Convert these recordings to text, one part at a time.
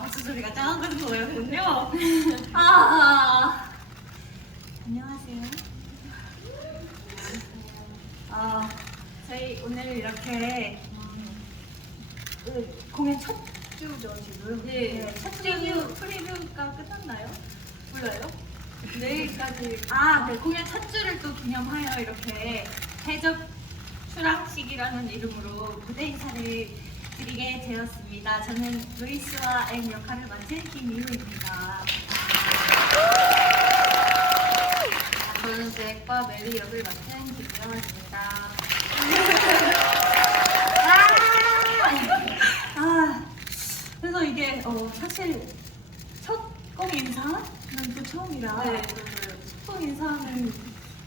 박수 소리가 작은 거였군요. 아, 안녕하세요. 아, 저희 오늘 이렇게 음, 그 공연 첫 주죠 지금. 네. 첫 프리뷰 프리뷰가 끝났나요? 몰라요? 내일까지 아, 네. 공연 첫 주를 또 기념하여 이렇게 해적 수락식이라는 이름으로 무대 인사를 드리게 되었습니다. 저는 루이스와 엠 역할을 맡은 김유입니다. 저는 잭과 메리 역을 맡은 김명환입니다. 아, 그래서 이게 어, 사실 첫공 인사는 또 처음이라 네, 첫공 인사는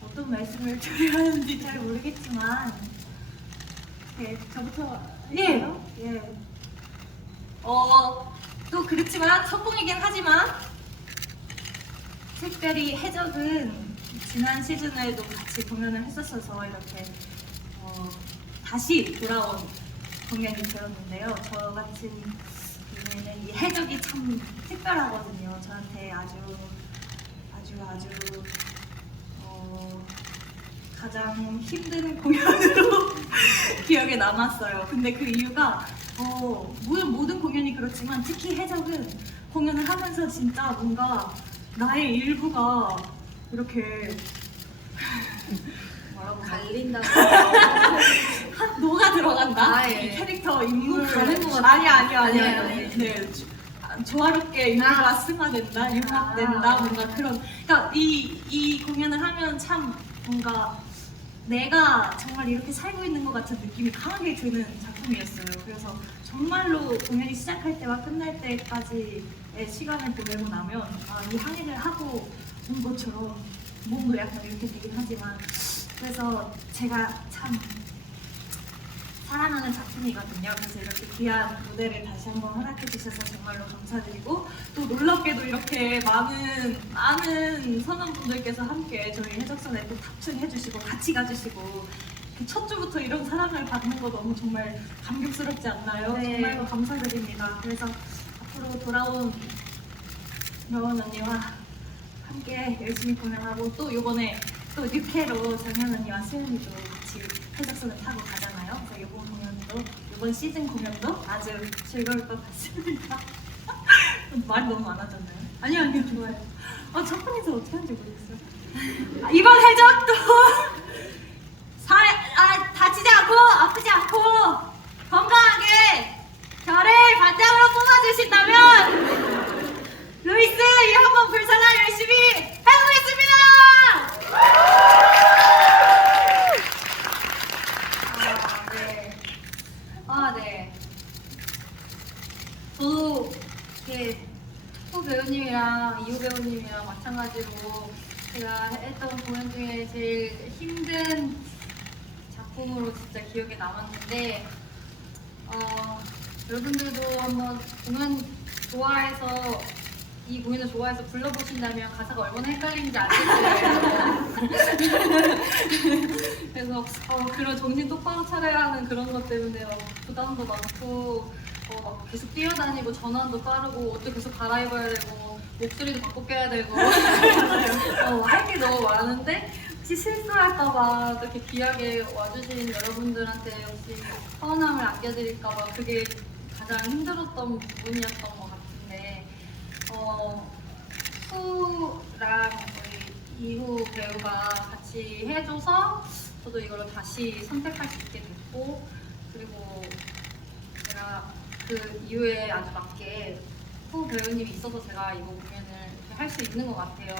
어떤 말씀을 드려야 하는지 잘 모르겠지만 네, 저부터 예. 예. 어, 또 그렇지만 첫 공이긴 하지만 특별히 해적은 지난 시즌에도 같이 공연을 했었어서 이렇게 어, 다시 돌아온 공연이 되었는데요. 저 같은 경우에는 이 해적이 참 특별하거든요. 저한테 아주 아주 아주 어, 가장 힘든 공연으로 기억에 남았어요. 근데 그 이유가 어, 모든 공연이 그렇지만 특히 해적은 공연을 하면서 진짜 뭔가 나의 일부가 이렇게 뭐라고? 갈린다고. 한 녹아 들어간다. 아, 예. 이 캐릭터 인물 이거 다른 것 같아요. 아니 아니 아니 아니에요, 아니. 아니에요. 네. 조- 아, 조화롭게 인물과 아. 승화된다, 융합된다, 아. 뭔가 그런. 그러니까 이 이 공연을 하면 참 뭔가 내가 정말 이렇게 살고 있는 것 같은 느낌이 강하게 드는 작품이었어요. 그래서 정말로 공연이 시작할 때와 끝날 때까지의 시간을 보내고 나면 아, 이 항해를 하고 온 것처럼 몸도 약간 이렇게 되긴 하지만 그래서 제가 참 사랑하는 작품이거든요. 그래서 이렇게 귀한 무대를 다시 한번 허락해 주셔서 정말로 감사드리고 또 놀랍게도 이렇게 많은 많은 선원분들께서 함께 저희 해적선에 또 탑승해 주시고 같이 가주시고 이렇게 첫 주부터 이런 사랑을 받는 거 너무 정말 감격스럽지 않나요? 네. 정말로 감사드립니다. 그래서 앞으로 돌아온 여원 언니와 함께 열심히 공연하고 또 이번에 또 뉴캐로 정현 언니와 수현이도 같이 해적선을 타고 이번 공연도 이번 시즌 공연도 아주 즐거울 것 같습니다. 말이 너무 많아졌나요? 아니요 아니요 좋아요. 아 첫번에서 어떻게 하는지 모르겠어요. 아, 이번 해적도 사, 아, 다치지 않고 아프지 않고 건강하게 저를 반장으로 뽑아주신다면 루이스 이 한번 불사날 열심히 해보겠습니다. 아, 네. 아, 네. 저도 이렇게 후 배우님이랑 이호 배우님이랑 마찬가지로 제가 했던 공연 중에 제일 힘든 작품으로 진짜 기억에 남았는데 어, 여러분들도 한번 공연 좋아해서 이 공연을 좋아해서 불러보신다면 가사가 얼마나 헷갈리는지 아실 거예요. 그래서 어, 그런 정신 똑바로 차려야 하는 그런 것 때문에 어, 부담도 많고 어, 막 계속 뛰어다니고 전환도 빠르고 옷도 계속 갈아입어야 되고 목소리도 바꿔 껴야 되고. 어, 할게 너무 많은데 혹시 실수할까봐 이렇게 귀하게 와주신 여러분들한테 혹시 서운함을 안겨드릴까봐 그게 가장 힘들었던 부분이었던 것 같은데 어, 후랑 우리 이후 배우가 같이 해줘서 저도 이걸 다시 선택할 수 있게 됐고 그리고 제가 그 이후에 아주 맞게 후 배우님이 있어서 제가 이거 공연을 할 수 있는 것 같아요.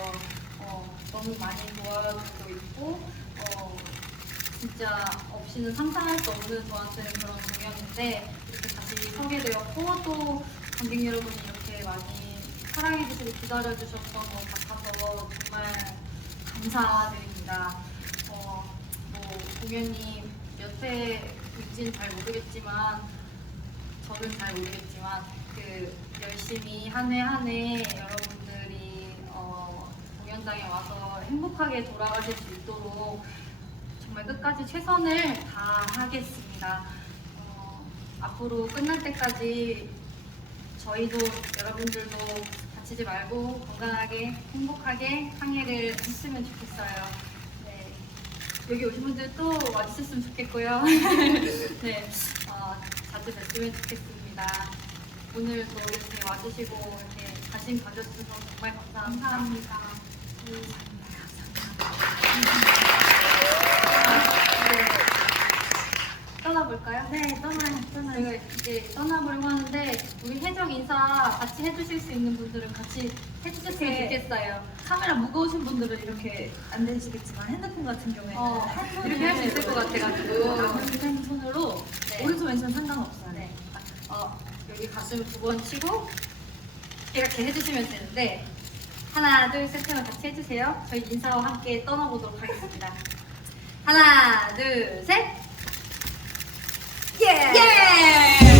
어, 너무 많이 도와주고 있고 어, 진짜 없이는 상상할 수 없는 저한테는 그런 공연인데 이렇게 다시 서게 되었고 또 관객 여러분이 이렇게 많이 사랑해주시고 기다려주셨던 것 같아서 정말 감사드립니다. 어, 뭐 공연이 몇 회인지는 잘 모르겠지만 저는 잘 모르겠지만 그 열심히 한 해 한 해 여러분들이 어, 공연장에 와서 행복하게 돌아가실 수 있도록 정말 끝까지 최선을 다하겠습니다. 어, 앞으로 끝날 때까지 저희도 여러분들도 다치지 말고 건강하게 행복하게 항해를 했으면 좋겠어요. 네. 여기 오신 분들 또 와주셨으면 좋겠고요. 네, 어, 자주 뵀으면 좋겠습니다. 오늘 또 이렇게 와주시고 이렇게 관심 가져주셔서 정말 감사합니다. 감사합니다. 네. 네, 떠나요, 떠나요. 이제 떠나보려고 하는데 우리 해적 인사 같이 해주실 수 있는 분들은 같이 해주셨으면 네. 좋겠어요. 카메라 무거우신 분들은 이렇게 안 되시겠지만 핸드폰 같은 경우에는 어, 한 손으로 이렇게 할 수 있을 것 같아가지고. 남은 손으로 네. 오른손 왼손 상관없어요. 네. 어, 여기 가슴 두 번 치고 이렇게 해주시면 되는데 하나, 둘, 셋 하면 같이 해주세요. 저희 인사와 함께 떠나보도록 하겠습니다. 하나, 둘, 셋! Yeah! Yeah!